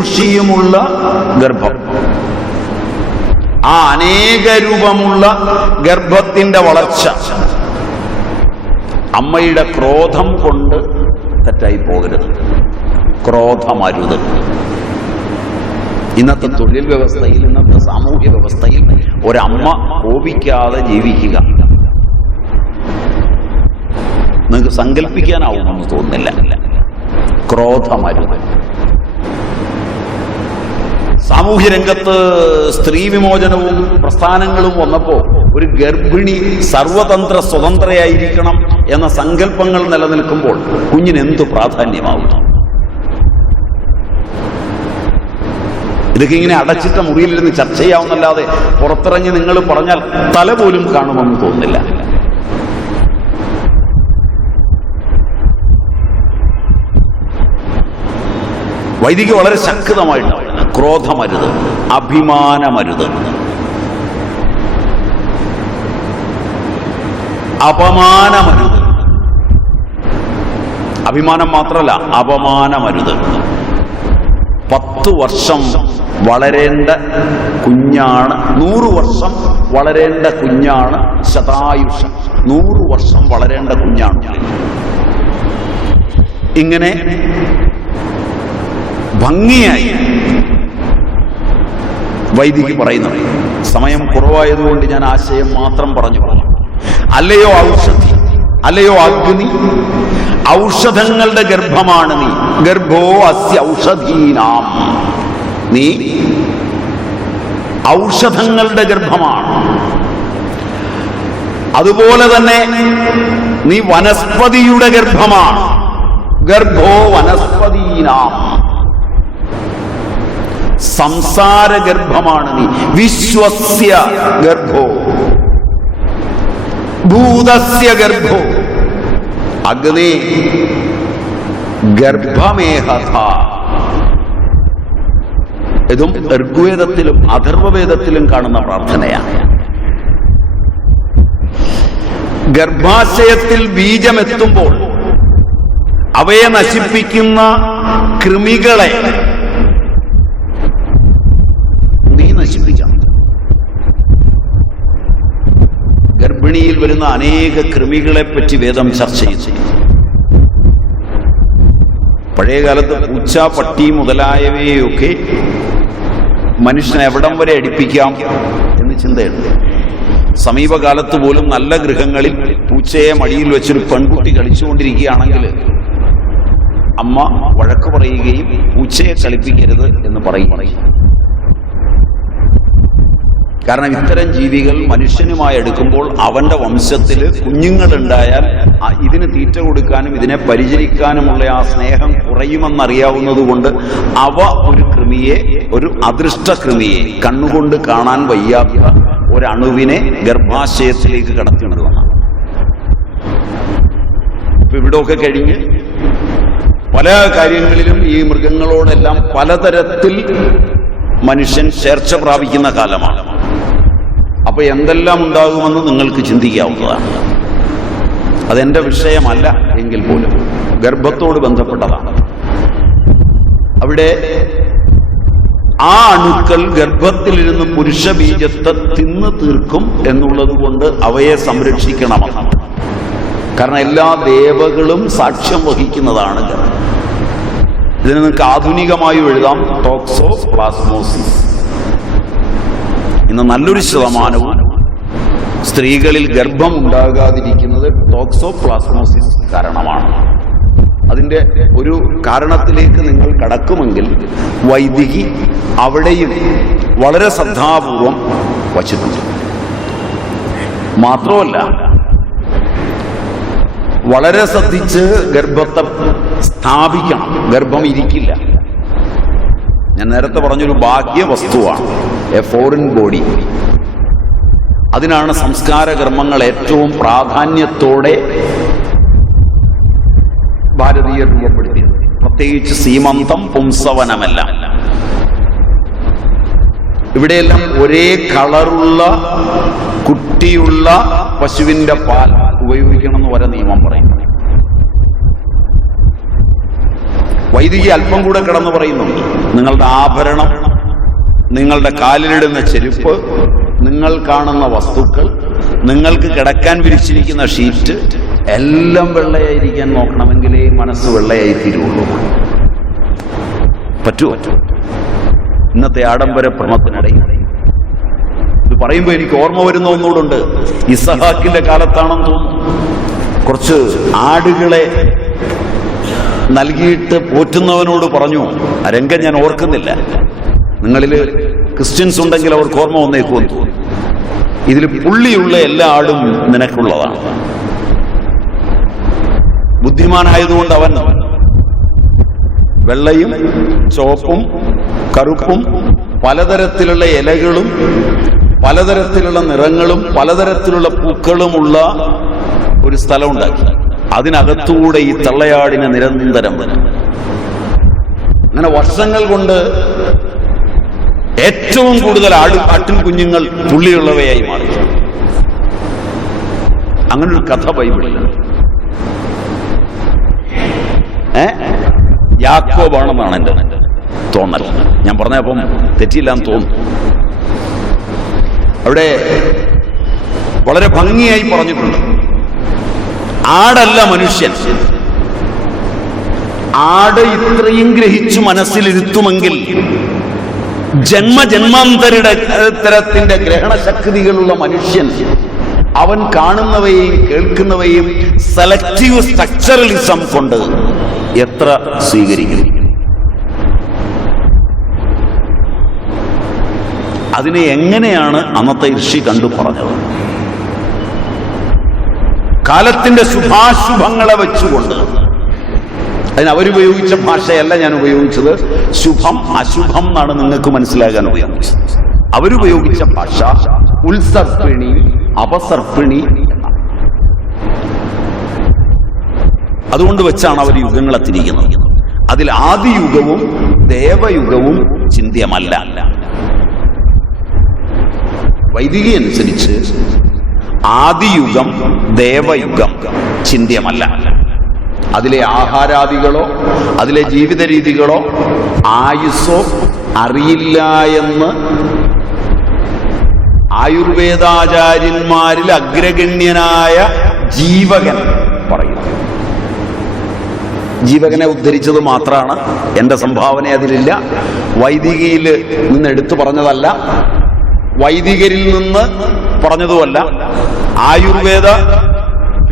ഋഷിയുമുള്ള ഗർഭം. ആ അനേക രൂപമുള്ള ഗർഭത്തിന്റെ വളർച്ച. അമ്മയുടെ ക്രോധം കൊണ്ട് തെറ്റായി പോകരുത്. ക്രോധമരുത്. ഇന്നത്തെ തൊഴിൽ വ്യവസ്ഥയിൽ ഇന്നത്തെ സാമൂഹ്യ വ്യവസ്ഥയിൽ ഒരമ്മ കോപിക്കാതെ ജീവിക്കുക. നിങ്ങൾക്ക് സങ്കല്പിക്കാനാവുമെന്ന് തോന്നുന്നില്ല. ക്രോധമരുത്. സാമൂഹ്യ രംഗത്ത് സ്ത്രീ വിമോചനവും പ്രസ്ഥാനങ്ങളും വന്നപ്പോൾ ഒരു ഗർഭിണി സർവതന്ത്ര സ്വതന്ത്രയായിരിക്കണം എന്ന സങ്കല്പങ്ങൾ നിലനിൽക്കുമ്പോൾ കുഞ്ഞിന് എന്തു പ്രാധാന്യമാവുന്നു ഇതൊക്കെ ഇങ്ങനെ അടച്ചിട്ട മുറിയിലിരുന്ന് ചർച്ച ചെയ്യാവുന്നല്ലാതെ പുറത്തിറങ്ങി നിങ്ങൾ പറഞ്ഞാൽ തല പോലും കാണുമെന്ന് തോന്നുന്നില്ല. വൈദിക വളരെ ശക്തമായിട്ടാണ് ക്രോധമരുത് അഭിമാനമരുത്. അപമാനമരുത്. അഭിമാനം മാത്രമല്ല അപമാനമരുത്. പത്ത് വർഷം വളരേണ്ട കുഞ്ഞാണ് നൂറു വർഷം വളരേണ്ട കുഞ്ഞാണ് ശതായുഷം. നൂറു വർഷം വളരേണ്ട കുഞ്ഞാണ്. ഇങ്ങനെ ഭംഗിയായി വൈദികി പറയുന്നത് സമയം കുറവായതുകൊണ്ട് ഞാൻ ആശയം മാത്രം പറഞ്ഞു പറഞ്ഞു. അല്ലയോ ഔഷധി? അല്ലയോ അഗ്നി? ഔഷധങ്ങളുടെ ഗർഭമാണ് നീ. ഗർഭോ അസ്യ ഔഷധീനാം. നീ ഔഷധങ്ങളുടെ ഗർഭമാണ്. അതുപോലെ തന്നെ നീ വനസ്പതിയുടെ ഗർഭമാണ്. ഗർഭോ വനസ്പതീനാം. സംസാര ഗർഭമാണ് നീ. വിശ്വസ്യ ഗർഭോ. ഭൂതസ്യ ഗർഭോ. അഗ്നി ഗർഭമേഹഥ ഇതും ഋഗ്വേദത്തിലും അഥർവവേദത്തിലും കാണുന്ന പ്രാർത്ഥനയാണ്. ഗർഭാശയത്തിൽ ബീജമെത്തുമ്പോൾ അവയെ നശിപ്പിക്കുന്ന കൃമികളെ വരുന്ന അനേക കൃമികളെ പറ്റി വേദം ചർച്ച ചെയ്തു പഴയകാലത്ത് പൂച്ച പട്ടി മുതലായവയൊക്കെ മനുഷ്യനെ എവിടം വരെ അടിപ്പിക്കാം എന്ന് ചിന്തയുണ്ട്. സമീപകാലത്ത് പോലും നല്ല ഗൃഹങ്ങളിൽ പൂച്ചയെ മടിയിൽ വെച്ചൊരു പെൺകുട്ടി കളിച്ചുകൊണ്ടിരിക്കുകയാണെങ്കിൽ അമ്മ വഴക്ക് പറയുകയും പൂച്ചയെ കളിപ്പിക്കരുത് എന്ന് പറയും. കാരണം ഇത്തരം ജീവികൾ മനുഷ്യനുമായി എടുക്കുമ്പോൾ അവന്റെ വംശത്തിൽ കുഞ്ഞുങ്ങളുണ്ടായാൽ ഇതിന് തീറ്റ കൊടുക്കാനും ഇതിനെ പരിചരിക്കാനുമുള്ള ആ സ്നേഹം കുറയുമെന്നറിയാവുന്നത് കൊണ്ട് അവ ഒരു കൃമിയെ ഒരു അദൃഷ്ട കൃമിയെ കണ്ണുകൊണ്ട് കാണാൻ വയ്യാത്ത ഒരണുവിനെ ഗർഭാശയത്തിലേക്ക് കടത്തിവിടുന്നതാണ് ഇപ്പൊ ഇവിടെയൊക്കെ കഴിഞ്ഞ് പല കാര്യങ്ങളിലും ഈ മൃഗങ്ങളോടെല്ലാം പലതരത്തിൽ മനുഷ്യൻ ചേർച്ച പ്രാപിക്കുന്ന കാലമാണ്. അപ്പൊ എന്തെല്ലാം ഉണ്ടാകുമെന്ന് നിങ്ങൾക്ക് ചിന്തിക്കാവുന്നതാണ്. അതെന്റെ വിഷയമല്ല എങ്കിൽ പോലും. ഗർഭത്തോട് ബന്ധപ്പെട്ടതാണ്. അവിടെ ആ അണുക്കൾ ഗർഭത്തിലിരുന്ന് പുരുഷ ബീജത്തെ തിന്നു തീർക്കും എന്നുള്ളത് കൊണ്ട് അവയെ സംരക്ഷിക്കണമെന്നാണ് കാരണം എല്ലാ ദേവകളും സാക്ഷ്യം വഹിക്കുന്നതാണ് ഇതിന് നിങ്ങൾക്ക് ആധുനികമായി എഴുതാം. Toxoplasmosis. ഇന്ന് നല്ലൊരു ശതമാനവും സ്ത്രീകളിൽ ഗർഭം ഉണ്ടാകാതിരിക്കുന്നത് ടോക്സോ പ്ലാസ്മോസിസ് കാരണമാണ്. അതിന്റെ ഒരു കാരണത്തിലേക്ക് നിങ്ങൾ കടക്കുമെങ്കിൽ വൈദികി അവിടെയും വളരെ ശ്രദ്ധാപൂർവം വച്ചിട്ടുണ്ട്. മാത്രമല്ല വളരെ ശ്രദ്ധിച്ച് ഗർഭത്തെ സ്ഥാപിക്കണം. ഗർഭം ഇരിക്കില്ല. ഞാൻ നേരത്തെ പറഞ്ഞൊരു ഭാഗ്യ വസ്തുവാണ് എ ഫോറിൻ ബോഡി അതിനാണ് സംസ്കാര കർമ്മങ്ങൾ ഏറ്റവും പ്രാധാന്യത്തോടെ ഭാരതീയർ രൂപപ്പെടുത്തിയത്. പ്രത്യേകിച്ച് സീമന്തം പുംസവനമല്ല. ഇവിടെയെല്ലാം ഒരേ കളറുള്ള കുട്ടിയുള്ള പശുവിന്റെ പാൽ ഉപയോഗിക്കണം എന്ന് വരെ നിയമം പറയും വൈദികി അല്പം കൂടെ കിടന്ന് പറയുന്നുണ്ട് നിങ്ങളുടെ ആഭരണം നിങ്ങളുടെ കാലിലിടുന്ന ചെരുപ്പ് നിങ്ങൾ കാണുന്ന വസ്തുക്കൾ നിങ്ങൾക്ക് കിടക്കാൻ വിരിച്ചിരിക്കുന്ന ഷീറ്റ് എല്ലാം വെള്ളയായിരിക്കാൻ നോക്കണമെങ്കിലേ മനസ്സ് വെള്ളയായി തീരുള്ളൂ. പറ്റൂ ഇന്നത്തെ ആഡംബര ഭ്രമത്തിനിടയിൽ ഇത് പറയുമ്പോൾ എനിക്ക് ഓർമ്മ വരുന്ന ഒന്നുകൂടുണ്ട്. ഇസഹാക്കിന്റെ കാലത്താണെന്ന് തോന്നുന്നു. കുറച്ച് ആടുകളെ നൽകിയിട്ട് പോറ്റുന്നവനോട് പറഞ്ഞു ആ രംഗം ഞാൻ ഓർക്കുന്നില്ല. നിങ്ങളിൽ ക്രിസ്ത്യൻസ് ഉണ്ടെങ്കിൽ അവർക്ക് ഓർമ്മ വന്നേക്കുമെന്ന് തോന്നുന്നു ഇതിൽ പുള്ളിയുള്ള എല്ലാ ആളും നിനക്കുള്ളതാണ്. ബുദ്ധിമാനായതുകൊണ്ട് അവൻ വെള്ളയും ചോപ്പും കറുപ്പും പലതരത്തിലുള്ള ഇലകളും പലതരത്തിലുള്ള നിറങ്ങളും പലതരത്തിലുള്ള പൂക്കളുമുള്ള ഒരു സ്ഥലം ഉണ്ടാക്കി അതിനകത്തൂടെ ഈ തള്ളയാടിനെ നിരന്തരം അങ്ങനെ വർഷങ്ങൾ കൊണ്ട് ഏറ്റവും കൂടുതൽ ആട് ആട്ടിൻ കുഞ്ഞുങ്ങൾ പുള്ളിയുള്ളവയായി മാറി. അങ്ങനൊരു കഥ ബൈബിളിൽ ഏ? യാക്കോബാണെന്നാണ് എന്റെ തോന്നൽ. ഞാൻ പറഞ്ഞപ്പം തെറ്റിയില്ലാന്ന് തോന്നുന്നു അവിടെ വളരെ ഭംഗിയായി പറഞ്ഞിട്ടുണ്ട്. ആടല്ല മനുഷ്യൻ. ആട് ഇത്രയും ഗ്രഹിച്ചു മനസ്സിലിരുത്തുമെങ്കിൽ ജന്മജന്മാന്തരത്തിന്റെ ഗ്രഹണശക്തികളുള്ള മനുഷ്യൻ അവൻ കാണുന്നവയും കേൾക്കുന്നവയും സെലക്റ്റീവ് സ്ട്രക്ചറലിസം കൊണ്ട് എത്ര സ്വീകരിക്കും? അതിനെ എങ്ങനെയാണ് അന്നത്തെ ഋഷി കണ്ടു പറഞ്ഞത്? കാലത്തിന്റെ ശുഭാശുഭങ്ങളെ വെച്ചുകൊണ്ട് അതിന് അവരുപയോഗിച്ച ഭാഷയല്ല ഞാൻ ഉപയോഗിച്ചത്. ശുഭം അശുഭം എന്നാണ് നിങ്ങൾക്ക് മനസ്സിലാകാൻ ഉപയോഗിച്ചത് അവരുപയോഗിച്ച ഭാഷ ഉത്സർപ്പിണി അപസർപ്പിണി അതുകൊണ്ട് വെച്ചാണ് അവർ യുഗങ്ങളെ തിരിക്കുന്നത്. അതിൽ ആദിയുഗവും ദേവയുഗവും ചിന്തയമല്ല. വൈദികി അനുസരിച്ച് ആദിയുഗം ദേവയുഗം ചിന്തിയമല്ല. അതിലെ ആഹാരാദികളോ അതിലെ ജീവിത രീതികളോ ആയുസ്സോ അറിയില്ല എന്ന് ആയുർവേദാചാര്യന്മാരിൽ അഗ്രഗണ്യനായ ജീവകൻ പറയുന്നു. ജീവകനെ ഉദ്ധരിച്ചത് മാത്രമാണ് എന്റെ സംഭാവന അതിലില്ല. വൈദികയിൽ നിന്ന് എടുത്തു പറഞ്ഞതല്ല. വൈദികരിൽ നിന്ന് പറഞ്ഞതുമല്ല. ആയുർവേദ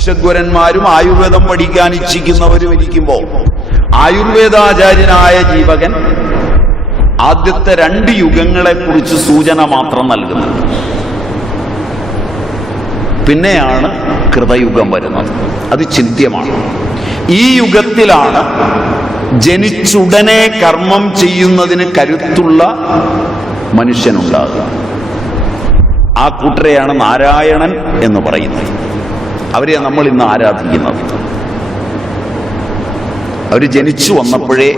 വിശദ്വരന്മാരും ആയുർവേദം പഠിക്കാൻ ഇച്ഛിക്കുന്നവരും ഇരിക്കുമ്പോൾ ആയുർവേദാചാര്യനായ ജീവകൻ ആദ്യത്തെ രണ്ട് യുഗങ്ങളെ കുറിച്ച് സൂചന മാത്രം നൽകുന്നു പിന്നെയാണ് കൃതയുഗം വരുന്നത്. അത് ചിന്ത്യമാണ്. ഈ യുഗത്തിലാണ് ജനിച്ചുടനെ കർമ്മം ചെയ്യുന്നതിന് കരുത്തുള്ള മനുഷ്യനുണ്ടാകുക ആ കൂട്ടരെയാണ് നാരായണൻ എന്ന് പറയുന്നത്. അവരെ നമ്മൾ ഇന്ന് ആരാധിക്കുന്നത്. അവർ ജനിച്ചു വന്നപ്പോഴേ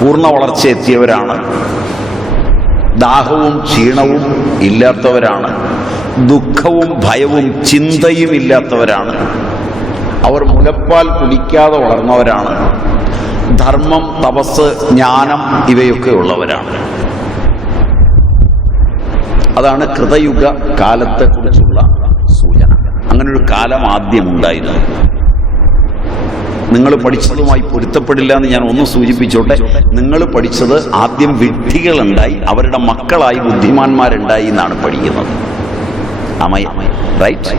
പൂർണ വളർച്ച എത്തിയവരാണ്. ദാഹവും ക്ഷീണവും ഇല്ലാത്തവരാണ്. ദുഃഖവും ഭയവും ചിന്തയും ഇല്ലാത്തവരാണ്. അവർ മുലപ്പാൽ കുടിക്കാതെ വളർന്നവരാണ്. ധർമ്മം തപസ് ജ്ഞാനം ഇവയൊക്കെ ഉള്ളവരാണ്. അതാണ് കൃതയുഗ കാലത്തെക്കുറിച്ചുള്ള അങ്ങനെ ഒരു കാലം ആദ്യം ഉണ്ടായിരുന്നു. നിങ്ങൾ പഠിച്ചതുമായി പൊരുത്തപ്പെടില്ല എന്ന് ഞാൻ ഒന്ന് സൂചിപ്പിച്ചോട്ടെ. നിങ്ങൾ പഠിച്ചത് ആദ്യം വിഡ്ഢികളുണ്ടായി അവരുടെ മക്കളായി ബുദ്ധിമാന്മാരുണ്ടായി എന്നാണ് പഠിക്കുന്നത്. അമയ റൈറ്റ്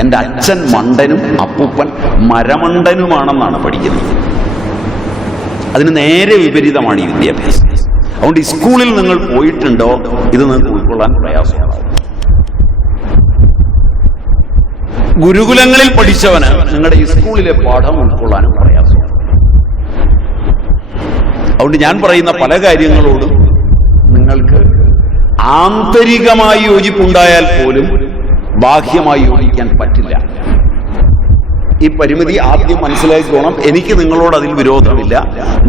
എന്റെ അച്ഛൻ മണ്ടനും അപ്പൂപ്പൻ മരമണ്ടനുമാണെന്നാണ് പഠിക്കുന്നത്. അതിന് നേരെ വിപരീതമാണ് ഈ വിദ്യാഭ്യാസം. അതുകൊണ്ട് സ്കൂളിൽ നിങ്ങൾ പോയിട്ടുണ്ടോ? ഇത് നിങ്ങൾക്ക് ഉൾക്കൊള്ളാൻ പ്രയാസമാണ്. ഗുരുകുലങ്ങളിൽ പഠിച്ചവന് നിങ്ങളുടെ സ്കൂളിലെ പാഠം ഉൾക്കൊള്ളാനും പ്രയാസമാണ് അതുകൊണ്ട് ഞാൻ പറയുന്ന പല കാര്യങ്ങളോടും നിങ്ങൾക്ക് ആന്തരികമായി യോജിപ്പുണ്ടായാൽ പോലും ബാഹ്യമായി യോജിക്കാൻ പറ്റില്ല. ഈ പരിമിതി ആദ്യം മനസ്സിലാക്കിക്കോണം എനിക്ക് നിങ്ങളോട് അതിൽ വിരോധമില്ല.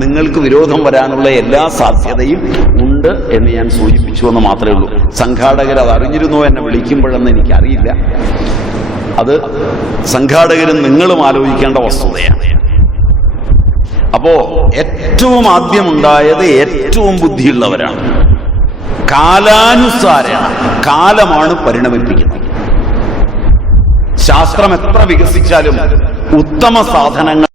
നിങ്ങൾക്ക് വിരോധം വരാനുള്ള എല്ലാ സാധ്യതയും ഉണ്ട് എന്ന് ഞാൻ സൂചിപ്പിച്ചു എന്ന് മാത്രമേ ഉള്ളൂ. സംഘാടകർ അത് അറിഞ്ഞിരുന്നോ എന്നെ വിളിക്കുമ്പോഴെന്ന് എനിക്കറിയില്ല. അത് സംഘാടകരും നിങ്ങളും ആലോചിക്കേണ്ട വസ്തുതയാണ്. അപ്പോ ഏറ്റവും ആദ്യം ഉണ്ടായത് ഏറ്റവും ബുദ്ധിയുള്ളവരാണ്. കാലാനുസാര കാലമാണ് പരിണമിപ്പിക്കുന്നത്. ശാസ്ത്രം എത്ര വികസിച്ചാലും ഉത്തമ സാധനങ്ങൾ